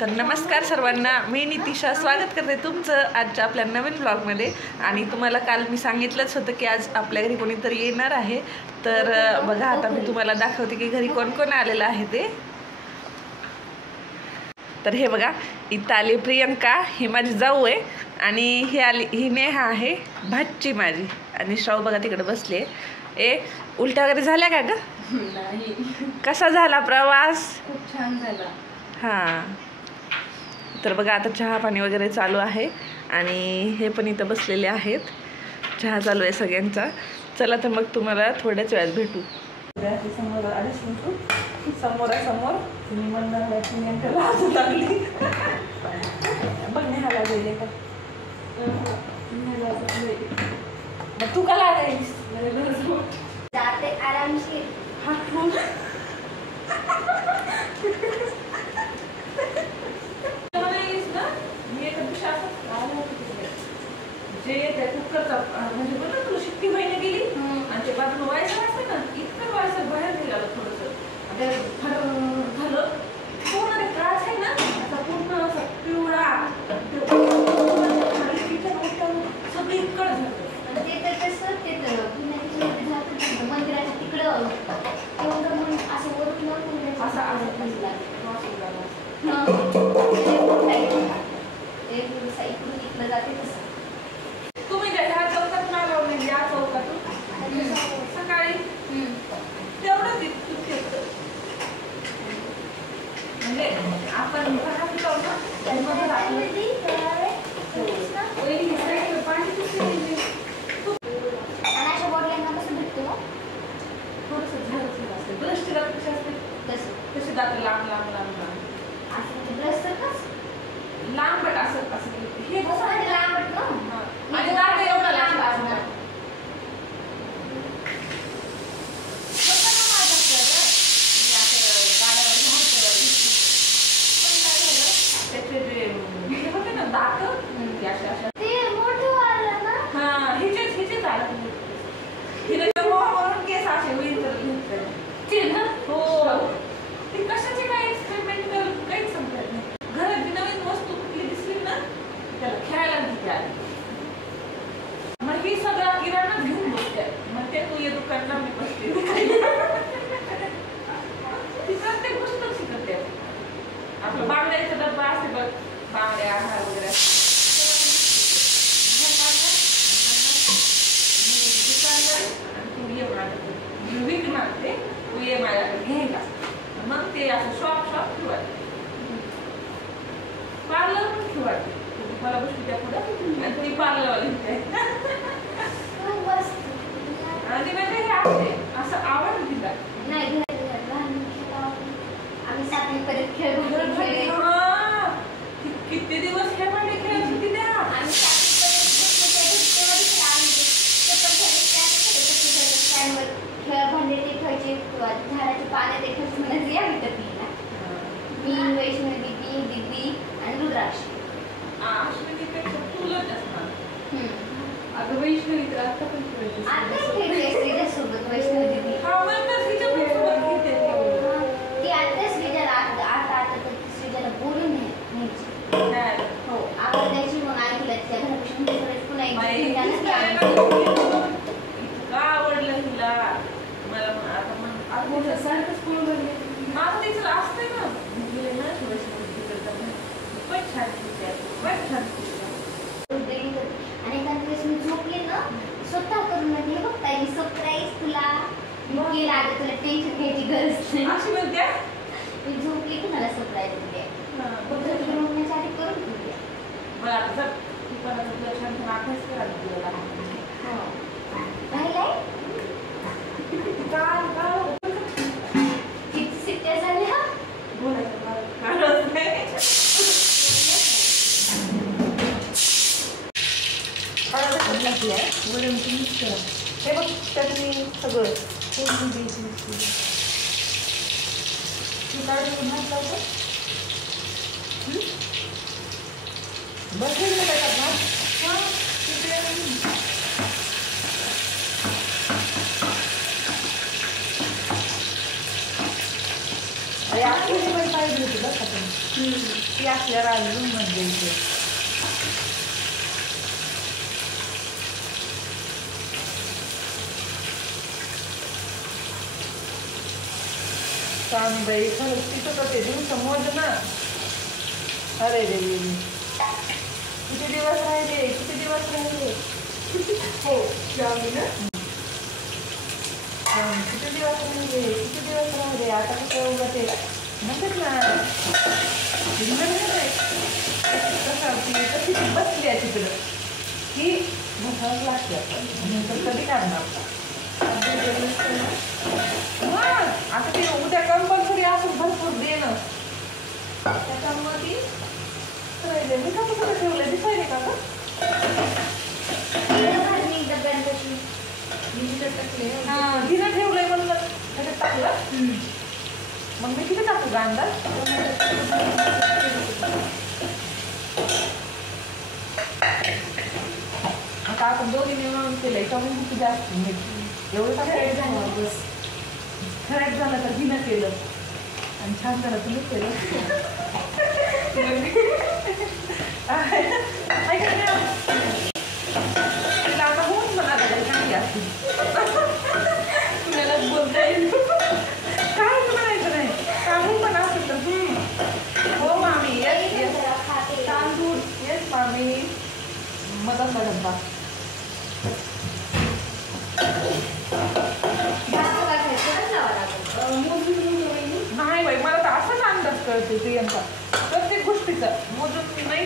तर नमस्कार सर्वांना, मी नितिशा स्वागत करते तुमचं आजच्या आपल्या नवीन ब्लॉगमध्ये. आणि तुम्हाला काल मी सांगितलंच होतं की आज आपल्या घरी कोणीतरी येणार आहे. तर बघा आता मी तुम्हाला दाखवते की घरी कोण कोण आलेलं आहे ते. तर हे बघा, इथं आली प्रियंका, ही माझी जाऊ आहे. आणि ही नेहा आहे, भाची माझी. आणि श्राव बघा तिकडे बसले. उलट्या वगैरे झाल्या का ग? नाही. कसा झाला प्रवास? खूप छान झाला. हां, तर बघा आता चहा पाणी वगैरे चालू आहे. आणि हे पण इथं बसलेले आहेत, चहा चालू आहे सगळ्यांचा. चला तर मग तुम्हाला थोड्याच वेळात भेटू. समोरासमोर तुम्ही लागली बघ नेहाला गेले का? मग तू का लागायस? जाते आरामशीर. जे त्या कुकरचा म्हणजे बघा तुला शिट्टी व्हायला गेली आणि ते बाजूला व्हायचं असतं ना, इतकं व्हायचं बाहेर निघालं थोडंसं. झालं पूर्ण काच आहे ना, आता पूर्ण असं पिवळा सगळी इतकं झालं. ते तर कसं ते मंदिराच्या तिकडं असं वरून इकडं जाते तसं. तुम्ही ह्या चौकात मागवलं नाही, या चौकातून सकाळी तेवढंच इतकं म्हणजे आपण राहत जाऊ ना त्यामध्ये लांब लांब लांब लांब लांबट असं हे लांबट आणि दात एवढा लांब त्याचे जे हे होते ना दात हिचेच आलं म्हणून केस असे होईल हो. ते कशाचे काय एक्सपेरिमेंट काहीच समजत नाही. घरात नवीन वस्तू कुठली दिसली ना त्याला खेळायला घेते आली. मग ही सगळा किराणा घेऊन बसते. मग ते तू ये दुकानला मी बसते. ती प्रत्येक गोष्ट शिकते. आपलं बांगड्याचा डब्बा असते बघ, बांगड्या आहार वगैरे विकणार ते तू ये माझ्याकडे घ्यायला. मग ते असं शॉप ठेवायचं, पार्लर पण ठेवायचं. तुम्हाला गोष्टी त्या पुढं आणि ती पार्लरवाली आणि म्हणजे हे असते असं आवड तिला नाही. आम्ही सातवी पर्यंत खेळ किती दिवस खेळ भांडे खेळत होती त्या. खेळ भांडे देखायचे, झाडाची पाने देखायची. म्हणजे या विकत नाही. मी, वैष्णवी दीदी आणि रुद्राक्ष. अगं वैष्णवी तर आता पण सोबत वैष्णवी दीदी ती आता श्रीजाला बोलून न्यायची. हो आवाज द्यायची. मग आई तिला त्या घरापासून पुन्हा आवडलं हिला. मला आता सारखंच बोलून माझं तिचं असतंय ना खूपच छान खूपच छान. आणि एखाद्या वेळेस मी झोपले ना, स्वतः करून म्हणजे बघता मी सरप्राईज तुला केलं. आता तुला टेन्शन घ्यायची गरज नाही अशी म्हणते. मी झोपली की मला सरप्राईज दिली म्हणण्याच्या आधी करून ठेवली. मला आता तुला छान छान अभ्यास करायला राहिलाय किती सिट्ट्या झाल्या वरून हे बघ चटणी सगळं पाहिजे होती बरं का. ती असल्यावर अजून म्हणजे इथे काम बाई खरंच तिथं तर ते दिवस मोज ना. अरे रे रे किती दिवस राहिले किती दिवस राहिले. हो श्रावणी ना किती दिवस राहिले आता कसं उभं ते म्हणतात ना कशी बसली आहे तिकडं की बसावंच लागते आपण नंतर कधी काढणार. आता ते उद्या कंपल्सरी असं भरपूर देणं त्याच्यामुळे ती राहिले. मी कसं कसं ठेवलं दिसायले का तिनं ठेवलंय म्हणलं त्याच्यात टाकलं. मग मी किती टाकू का अंदाज. आता आपण दोन्ही मिळून केलंय त्यामुळे किती जास्त एवढं खराब झालं बस. खराब झालं तर हिनं केलं आणि छान झालं तुम्ही केलं. आता होऊन म्हणाला चांगली असते तुम्हाला बोलता येईल काय म्हणायचं नाही काही पण असेल तर हो मामी येस तांदूळ येस मामी मदत डब्बा. नाही बाई मला तर असाच अंदाज कळते प्रियंका प्रत्येक गोष्टीचा मोजून नाही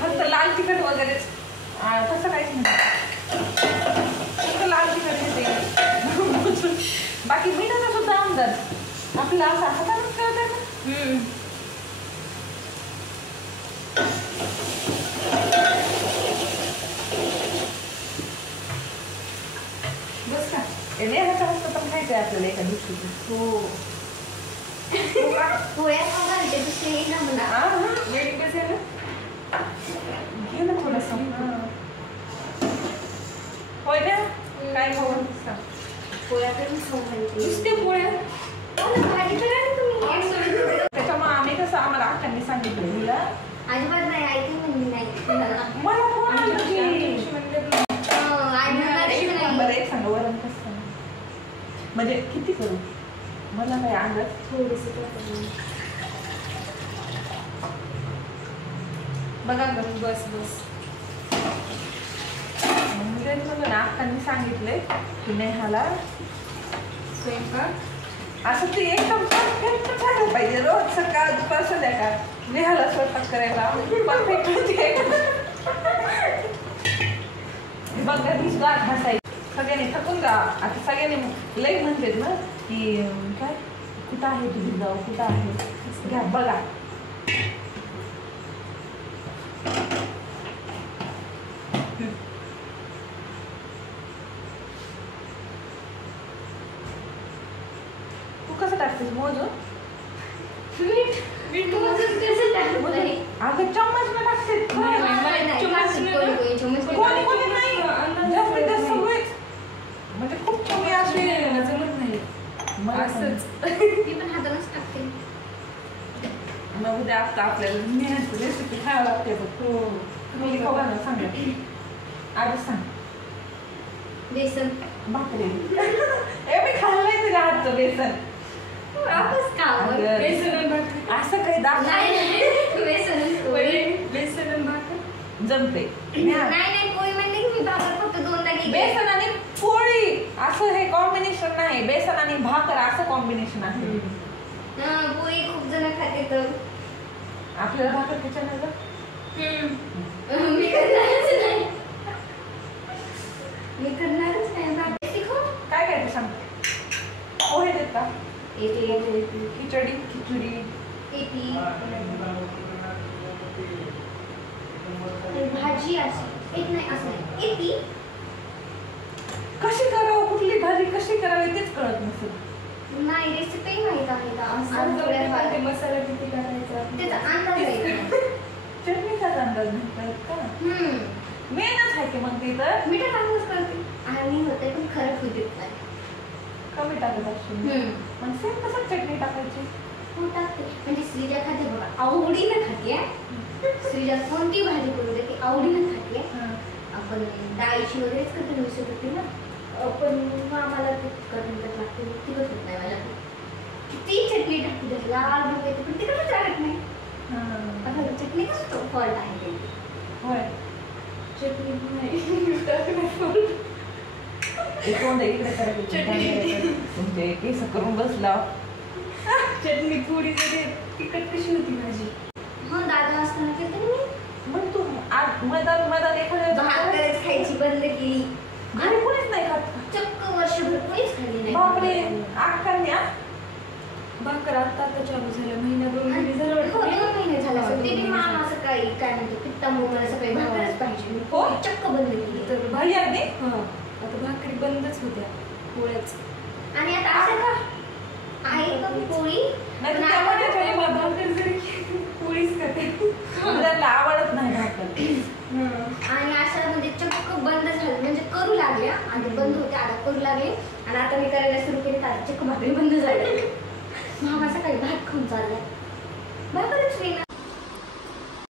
फक्त लाल तिखट वगैरेच तसं काहीच नाही फक्त लाल तिखट घेते. बाकी मीठाचा सुद्धा अंदाज आपला असा हातानच कळत ना. बस का नेहाचा हस्त पण खायचं आहे आपल्याला एका दिवशी. हो पोळ्या खायचे दुसरे ना म्हणा वेळ कसं आहे ना घे ना थोडंसं. होय ना काय खाऊ पोळ्या करून खाऊ घालते नुसते पोळ्या भाजी करा ना तुम्ही. त्याच्यामुळे आम्ही कसं आम्हाला आकांनी सांगितलं तुला अजिबात नाही ऐकून म्हणजे नाही मला कोण बरं एक सांगा वरण कसं म्हणजे किती करू मला काय अंदाज थोडीशी बघा बस बस. तेच म्हणलं ना आकांनी सांगितले की नेहाला स्वयंपाक असं ते एकदम परफेक्ट झालं पाहिजे. रोज सकाळ दुपार संध्याकाळ नेहाला स्वयंपाक करायला परफेक्ट होते. बघा दिसगार हसायची सगळ्यांनी थकून जा. आता सगळ्यांनी लई म्हणतात ना की काय कुठं आहे तुझी जाऊ कुठं आहे घ्या बघा. तू कसं टाकतेस मोजून मीठ मोजून कसं टाकलंय. अगं चम्मच न टाकते कोणी कोणी नाही जास्तीत जास्त सगळेच म्हणजे खूप कमी असे जमत नाही असंच. मी पण हातानच टाकते. मग उद्या आता आपल्याला नेहाची रेसिपी खायला लागते बघ. तुम्ही खावा ना सांगा आधीच सांग. बेसन भाकरी ए मी खाल्लं नाही तुझ्या हातचं बेसन. असं काही दाखव बेसन जमते नाही पोळी म्हणले की मी भाकर फक्त दोनदा घेते. बेसन आणि पोळी असं हे कॉम्बिनेशन नाही. बेसन आणि भाकर असं कॉम्बिनेशन आहे. पोळी खूप जण खाते तर आपल्याला भाकर किचन मी करणारच नाही. काय काय ते सांग. पोहे देत का खिचडी खिचडी भाजी अशी एक नाही असं नाही येते. कशी करावं कुठली भाजी कशी करावी तेच कळत नसेल. नाही रेसिपी माहित आहे का असं मसाला किती करायचा त्याचा अंदाज आहे. चटणीचाच अंदाज नाही कळत का. मेनच आहे की मग तिथं मीठ टाकूनच करते आणि होते पण खरं होते कमी टाकत असतो. मग सेम तसंच चटणी टाकायची. हो टाकते. म्हणजे श्रीजा खाते बघा, आवडीनं खाते. श्रीजा कोणती भाजी करू दे ती आवडीनं खाते. आपण डाळीची वगैरेच करते मिसळ करते ना, पण आम्हाला ते करण्यात लागते, तिखट होत नाही मला. किती चटणी टाकते त्यात, लाल भूक येते पण तिखटच लागत नाही. आता चटणी कसं फॉल्ट आहे ते. होय चटणी नाही तोंड इकडे करायचं, तुमचे केस करून बसला. चटणी थोडी जरी तिखट कशी होती भाजी. हो दादा असताना केलं मी. मग तू आज मैदान एखाद्या भाकरच खायची बंद केली. घरी कोणीच नाही खात. चक्क वर्षभर कोणीच खाल्ली नाही. बापरे आख्या भाकर आता चालू झालं, महिनाभर घरी झालं. हो 2 महिने झाला असेल. ते बी मामा सकाळी काय म्हणतो पित्तामुळे मला सकाळी भाकरच पाहिजे, मी हो चक्क बंद केली. तर भाई अगदी आता भाकरी बंदच होत्या पोळ्याच. आणि आता असं का आहे का पोळी नाही त्यामध्ये भाकर जरी पोळीच खाते. त्याला आवडत नाही भाकर. आणि असं म्हणजे चक्क बंद झालं, म्हणजे करू लागल्या आणि बंद होते, आता करू लागले. आणि आता मी करायला सुरू केली तर चक्क भाकरी बंद झाली. मामा सकाळी भात खाऊन चाललाय, भाकरच नाही ना.